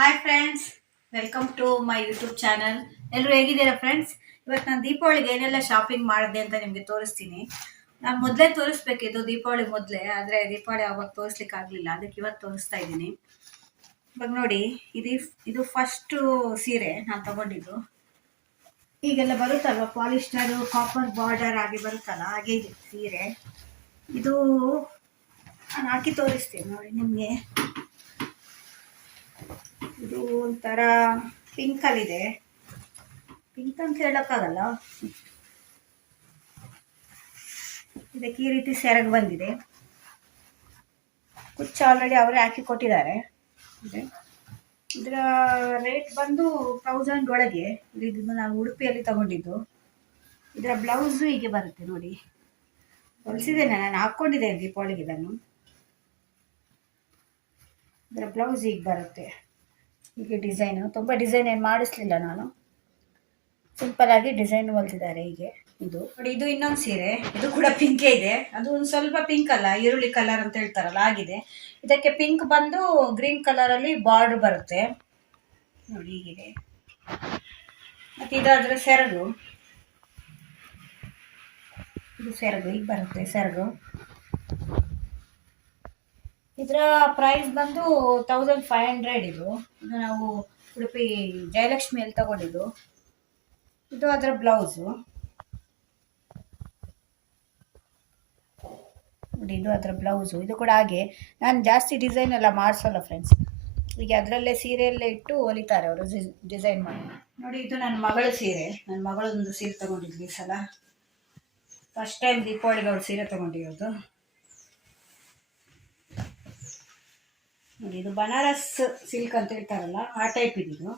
Hi friends welcome to my YouTube channel ಎಲ್ಲರೂ ಹೇಗಿದ್ದೀರಾ friends ಇವತ್ತು ನಾನು ದೀಪಾವಳಿಗೆ ಏನೆಲ್ಲ ಶಾಪಿಂಗ್ ಮಾಡಿದೆ ಅಂತ ನಿಮಗೆ ತೋರಿಸ್ತೀನಿ. ನಾನು ಮೊದಲೇ ತೋರಿಸ್ಬೇಕಿದ್ದು ದೀಪಾವಳಿ ಮೊದಲೇ, ಆದರೆ ದೀಪಾವಳಿ ಅವಾಗ ತೋರಿಸ್ಲಿಕ್ಕೆ ಆಗಲಿಲ್ಲ. ಅದಕ್ಕೆ ಇವತ್ತು ತೋರಿಸ್ತಾ ಇದ್ದೀನಿ. ಇವಾಗ ನೋಡಿ, ಇದು ಇದು ಫಸ್ಟು ಸೀರೆ ನಾನು ತಗೊಂಡಿದ್ದು. ಈಗೆಲ್ಲ ಬರುತ್ತಲ್ವ? ಪಾಲಿಸ್ಟರು ಕಾಪರ್ ಬಾರ್ಡರ್ ಆಗಿ ಬರುತ್ತಲ್ಲ, ಹಾಗೆ ಇದೆ ಸೀರೆ. ಇದು ನಾನು ಹಾಕಿ ತೋರಿಸ್ತೀನಿ ನೋಡಿ ನಿಮಗೆ. ಇದು ಒಂಥರ ಪಿಂಕಲ್ಲಿದೆ ಪಿಂಕ್ ಅಂತ ಹೇಳೋಕ್ಕಾಗಲ್ಲ. ಇದಕ್ಕೆ ಈ ರೀತಿ ಸೆರಗು ಬಂದಿದೆ. ಕುಚ್ಚು ಆಲ್ರೆಡಿ ಅವರೇ ಹಾಕಿ ಕೊಟ್ಟಿದ್ದಾರೆ. ಇದೆ. ಇದರ ರೇಟ್ ಬಂದು ತೌಸಂಡ್ ಒಳಗೆ. ಇದು ನಾನು ಉಡುಪಿಯಲ್ಲಿ ತಗೊಂಡಿದ್ದು. ಇದರ ಬ್ಲೌಸು ಹೀಗೆ ಬರುತ್ತೆ ನೋಡಿ. ಹೊಲಿಸಿದ್ದೇನೆ ನಾನು, ಹಾಕ್ಕೊಂಡಿದ್ದೇನೆ ದೀಪಾವಳಿಗೆ ಇದನ್ನು. ಇದರ ಬ್ಲೌಸ್ ಹೀಗೆ ಬರುತ್ತೆ. ಹೀಗೆ ಡಿಸೈನು ತುಂಬ ಡಿಸೈನ್ ಏನು ಮಾಡಿಸ್ಲಿಲ್ಲ ನಾನು. ಸಿಂಪಲ್ ಆಗಿ ಡಿಸೈನ್ ಹೊಲ್ತಿದ್ದಾರೆ ಹೀಗೆ. ಇದು. ನೋಡಿ, ಇದು ಇನ್ನೊಂದು ಸೀರೆ. ಇದು ಕೂಡ ಪಿಂಕೇ ಇದೆ. ಅದು ಒಂದು ಸ್ವಲ್ಪ ಪಿಂಕ್ ಅಲ್ಲ, ಈರುಳ್ಳಿ ಕಲರ್ ಅಂತ ಹೇಳ್ತಾರಲ್ಲ, ಆಗಿದೆ. ಇದಕ್ಕೆ ಪಿಂಕ್ ಬಂದು ಗ್ರೀನ್ ಕಲರಲ್ಲಿ ಬಾರ್ಡ್ರ್ ಬರುತ್ತೆ. ನೋಡಿ, ಹೀಗಿದೆ. ಮತ್ತು ಇದಾದರೆ ಸೆರಗು. ಇದು ಸೆರಗು, ಈಗ ಬರುತ್ತೆ ಸೆರಗು. ಇದರ ಪ್ರೈಸ್ ಬಂದು ತೌಸಂಡ್ ಫೈವ್ ಹಂಡ್ರೆಡ್ ಇದು. ಇದು ನಾವು ಉಡುಪಿ ಜಯಲಕ್ಷ್ಮಿಯಲ್ಲಿ ತಗೊಂಡಿದ್ದು. ಇದು ಅದರ ಬ್ಲೌಸು ನೋಡಿ, ಇದು ಅದರ ಬ್ಲೌಸು ಇದು ಕೂಡ ಹಾಗೆ. ನಾನು ಜಾಸ್ತಿ ಡಿಸೈನ್ ಎಲ್ಲ ಮಾಡಿಸೋಲ್ಲ ಫ್ರೆಂಡ್ಸ್ ಈಗ ಅದರಲ್ಲೇ ಸೀರೆಯಲ್ಲೇ ಇಟ್ಟು ಹೊಲಿತಾರೆ ಅವರು ಡಿಸೈನ್ ಮಾಡಿ. ನೋಡಿ, ಇದು ನನ್ನ ಮಗಳ ಸೀರೆ. ನನ್ನ ಮಗಳೊಂದು ಸೀರೆ ತಗೊಂಡಿದ್ವಿ ಸಲ. ಫಸ್ಟ್ ಟೈಮ್ ದೀಪಾವಳಿಗೆ ಅವ್ರು ಸೀರೆ ತಗೊಂಡಿರೋದು. ನೋಡಿ, ಇದು ಬನಾರಸ್ ಸಿಲ್ಕ್ ಅಂತ ಹೇಳ್ತಾರಲ್ಲ, ಆ ಟೈಪ್ ಇದಿದು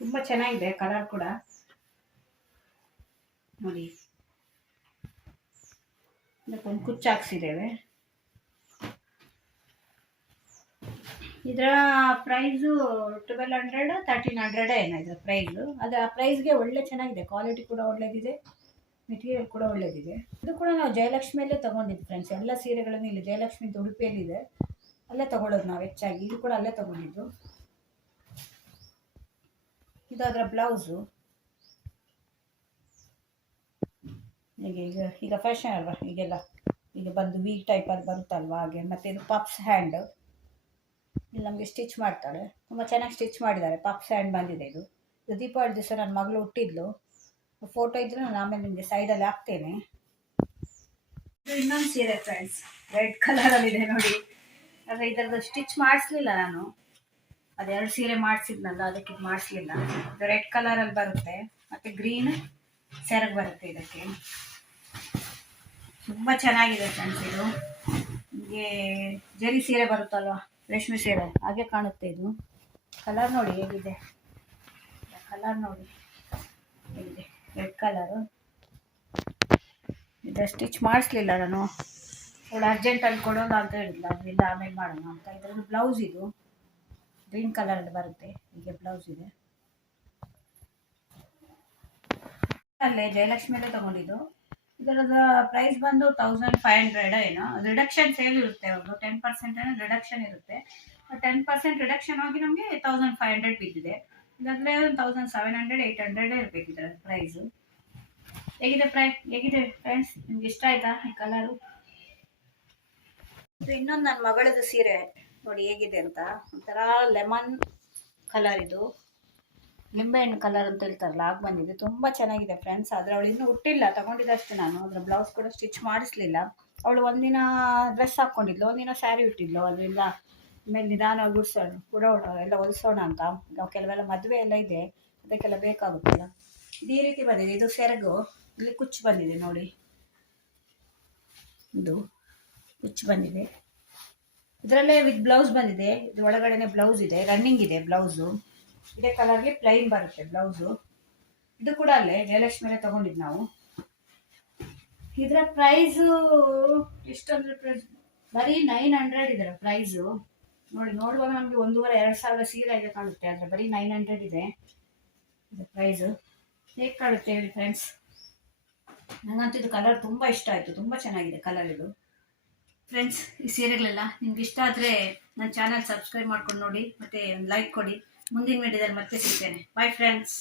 ತುಂಬ ಚೆನ್ನಾಗಿದೆ ಕಲರ್ ಕೂಡ. ನೋಡಿ. ಇದಕ್ಕೊಂದು ಕುಚ್ಚು ಹಾಕ್ಸಿದ್ದೇವೆ. ಇದರ price twelve hundred thirteen hundred ಏನೋ ಇದರ ಪ್ರೈಸು ಅದು ಆ ಪ್ರೈಸ್ಗೆ ಒಳ್ಳೆ ಚೆನ್ನಾಗಿದೆ ಕ್ವಾಲಿಟಿ ಕೂಡ ಒಳ್ಳೆದಿದೆ. ಮೆಟೀರಿಯಲ್ ಕೂಡ ಒಳ್ಳೆದಿದೆ. ಇದು ಕೂಡ ನಾವು ಜಯಲಕ್ಷ್ಮಿಯಲ್ಲೇ ತೊಗೊಂಡಿದ್ದು ಫ್ರೆಂಡ್ಸ್ ಎಲ್ಲ ಸೀರೆಗಳನ್ನು ಇಲ್ಲಿ ಜಯಲಕ್ಷ್ಮಿ ಉಡುಪಿಯಲ್ಲಿದೆ ಅಲ್ಲೇ ತಗೊಳ್ಳೋದು ನಾವು ಹೆಚ್ಚಾಗಿ. ಇದು ಕೂಡ ಅಲ್ಲೇ ತೊಗೊಂಡಿದ್ದು. ಇದಾದ್ರ ಬ್ಲೌಸು ಈಗ ಈಗ ಈಗ ಫ್ಯಾಷನ್ ಅಲ್ವಾ? ಈಗೆಲ್ಲ. ಈಗ ಬಂದು ವೀಕ್ ಟೈಪಲ್ಲಿ ಬರುತ್ತಲ್ವಾ ಹಾಗೆ? ಮತ್ತು ಇದು ಪಪ್ಸ್ ಹ್ಯಾಂಡ್ ಇಲ್ಲಿ ನಮಗೆ ಸ್ಟಿಚ್ ಮಾಡ್ತಾಳೆ ತುಂಬ ಚೆನ್ನಾಗಿ ಸ್ಟಿಚ್ ಮಾಡಿದ್ದಾರೆ. ಪಪ್ಸ್ ಹ್ಯಾಂಡ್ ಬಂದಿದೆ ಇದು. ಇದು ದೀಪಾವಳಿ ದಿವಸ ನನ್ನ ಮಗಳು ಹುಟ್ಟಿದ್ಲು. ಫೋಟೋ ಇದ್ರೆ ನಾನು ಆಮೇಲೆ ನಿಮಗೆ ಸೈಡಲ್ಲಿ ಹಾಕ್ತೇನೆ. ಇನ್ನೊಂದು ಸೀರೆ ಫ್ರೆಂಡ್ಸ್ ರೆಡ್ ಕಲರಲ್ಲಿದೆ ನೋಡಿ. ಆದರೆ ಇದರದ್ದು ಸ್ಟಿಚ್ ಮಾಡಿಸ್ಲಿಲ್ಲ ನಾನು. ಅದೆರಡು ಸೀರೆ ಮಾಡಿಸಿದ್ನಲ್ಲ, ಅದಕ್ಕೆ ಇದು ಮಾಡಿಸ್ಲಿಲ್ಲ. ಇದು ರೆಡ್ ಕಲರಲ್ಲಿ ಬರುತ್ತೆ. ಮತ್ತು ಗ್ರೀನ್ ಸೆರಗ್ ಬರುತ್ತೆ ಇದಕ್ಕೆ. ತುಂಬ ಚೆನ್ನಾಗಿದೆ ಫ್ರೆಂಡ್ಸ್ ಇದು. ನಿಮಗೆ ಜರಿ ಸೀರೆ ಬರುತ್ತಲ್ವ? ರೇಷ್ಮೆ ಸೀರೆ? ಹಾಗೆ ಕಾಣುತ್ತೆ ಇದು. ಕಲರ್ ನೋಡಿ ಹೇಗಿದೆ. ಕಲರ್ ನೋಡಿ. ರೆಡ್ ಕಲರು ಇದು ಸ್ಟಿಚ್ ಮಾಡಿಸ್ಲಿಲ್ಲ ನಾನು. ಅವಳು ಅರ್ಜೆಂಟಲ್ಲಿ ಕೊಡೋಣ ಅಂತ ಹೇಳಿದ್ಲ. ಅದರಿಂದ ಆಮೇಲೆ ಮಾಡೋಣ ಅಂತ. ಇದರಲ್ಲಿ ಬ್ಲೌಸ್ ಇದು. ಗ್ರೀನ್ ಕಲರಲ್ಲಿ ಬರುತ್ತೆ. ಹೀಗೆ ಬ್ಲೌಸ್ ಇದೆ. ಅಲ್ಲೇ ಜಯಲಕ್ಷ್ಮಿಯಲ್ಲೇ ತಗೊಂಡಿದ್ದು. ಇದರದ ಪ್ರೈಸ್ ಬಂದು ತೌಸಂಡ್ ಫೈವ್ ಹಂಡ್ರೆಡ್ ಏನೋ. ರಿಡಕ್ಷನ್ ಸೇಲ್ ಇರುತ್ತೆ ಅವ್ರದ್ದು ಟೆನ್ ಪರ್ಸೆಂಟ್ ಏನೋ ರಿಡಕ್ಷನ್ ಇರುತ್ತೆ. ಟೆನ್ ಪರ್ಸೆಂಟ್ ರಿಡಕ್ಷನ್ ಆಗಿ ನಮಗೆ ತೌಸಂಡ್ ಫೈವ್ ಹಂಡ್ರೆಡ್ ಬಿದ್ದಿದೆ. ಇಲ್ಲಾಂದರೆ ಒಂದು ತೌಸಂಡ್ ಸೆವೆನ್ ಹಂಡ್ರೆಡ್ ಏಯ್ಟ್ ಹಂಡ್ರೆಡೇ ಇರಬೇಕು ಇದರ ಪ್ರೈಸು ಹೇಗಿದೆ ಪ್ರೈ ಹೇಗಿದೆ ಫ್ರೆಂಡ್ಸ್ ನಿಮ್ಗೆ ಇಷ್ಟ ಆಯ್ತಾ ಈ ಕಲರು ಇನ್ನೊಂದು ನನ್ನ ಮಗಳದ್ದು ಸೀರೆ. ನೋಡಿ ಹೇಗಿದೆ ಅಂತ. ಒಂಥರ ಲೆಮನ್ ಕಲರ್ ಇದು. ನಿಂಬೆಹಣ್ಣು ಕಲರ್ ಅಂತ ಹೇಳ್ತಾರಲ್ಲ, ಆಗ ಬಂದಿದೆ. ತುಂಬ ಚೆನ್ನಾಗಿದೆ ಫ್ರೆಂಡ್ಸ್ ಆದರೆ ಅವಳು ಇನ್ನೂ ಹುಟ್ಟಿಲ್ಲ. ತಗೊಂಡಿದ್ದಷ್ಟೇ ನಾನು. ಅದರ ಬ್ಲೌಸ್ ಕೂಡ ಸ್ಟಿಚ್ ಮಾಡಿಸ್ಲಿಲ್ಲ. ಅವಳು ಒಂದಿನ ಡ್ರೆಸ್ ಹಾಕ್ಕೊಂಡಿದ್ಲು ಒಂದಿನ ಸ್ಯಾರಿ ಇಟ್ಟಿದ್ಲು ಅದರಿಂದ ಆಮೇಲೆ ನಿಧಾನವಾಗಿ ಕೂಡ ಕೊಡೋಣ ಎಲ್ಲ ಹೊಲಿಸೋಣ ಅಂತ. ನಾವು ಕೆಲವೆಲ್ಲ ಮದುವೆ ಎಲ್ಲ ಇದೆ, ಅದಕ್ಕೆಲ್ಲ ಬೇಕಾಗುತ್ತಲ್ಲ. ಇದು ಈ ರೀತಿ ಬಂದಿದೆ, ಇದು ಸೆರಗು, ಇಲ್ಲಿ ಕುಚ್ಚು ಬಂದಿದೆ ನೋಡಿ. ಇದು ಕುಚ್ಚು ಬಂದಿದೆ. ಇದರಲ್ಲೇ ವಿತ್ ಬ್ಲೌಸ್ ಬಂದಿದೆ, ಇದು ಒಳಗಡೆನೆ ಬ್ಲೌಸ್ ಇದೆ ರನ್ನಿಂಗ್ ಇದೆ ಬ್ಲೌಸು. ಇದೇ ಕಲರ್ಗೆ ಪ್ಲೈನ್ ಬರುತ್ತೆ ಬ್ಲೌಸು. ಇದು ಕೂಡ ಅಲ್ಲೇ ಜಯಲಕ್ಷ್ಮಿಯಲ್ಲೇ ತಗೊಂಡಿದ್ದು ನಾವು. ಇದರ ಪ್ರೈಸು ಎಷ್ಟಂದ್ರೆ ಪ್ರೈಸ್ ಬರೀ ನೈನ್ ಹಂಡ್ರೆಡ್ ಇದರ ಪ್ರೈಸು ನೋಡಿ, ನೋಡುವಾಗ ನಮಗೆ ಒಂದೂವರೆ, ಎರಡು ಸಾವಿರ ಸೀರೆ ಇದೆ ಕಾಣುತ್ತೆ. ಆದರೆ ಬರೀ ನೈನ್ ಹಂಡ್ರೆಡ್ ಇದೆ. ಇದು ಪ್ರೈಸು ಹೇಗೆ ಕಾಣುತ್ತೆ ಹೇಳಿ ಫ್ರೆಂಡ್ಸ್ ನನಗಂತೂ ಇದು ಕಲರ್ ತುಂಬ ಇಷ್ಟ ಆಯಿತು. ತುಂಬ ಚೆನ್ನಾಗಿದೆ ಕಲರ್ ಇದು. ಫ್ರೆಂಡ್ಸ್ ಈ ಸೀರೆಗಳೆಲ್ಲ ನಿಮ್ಗೆ ಇಷ್ಟ ಆದರೆ ನನ್ನ ಚಾನಲ್ ಸಬ್ಸ್ಕ್ರೈಬ್ ಮಾಡ್ಕೊಂಡು ನೋಡಿ, ಮತ್ತು ಒಂದು ಲೈಕ್ ಕೊಡಿ. ಮುಂದಿನ ವಿಡಿಯೋದಲ್ಲಿ ಮತ್ತೆ ಸಿಗ್ತೇನೆ. Bye friends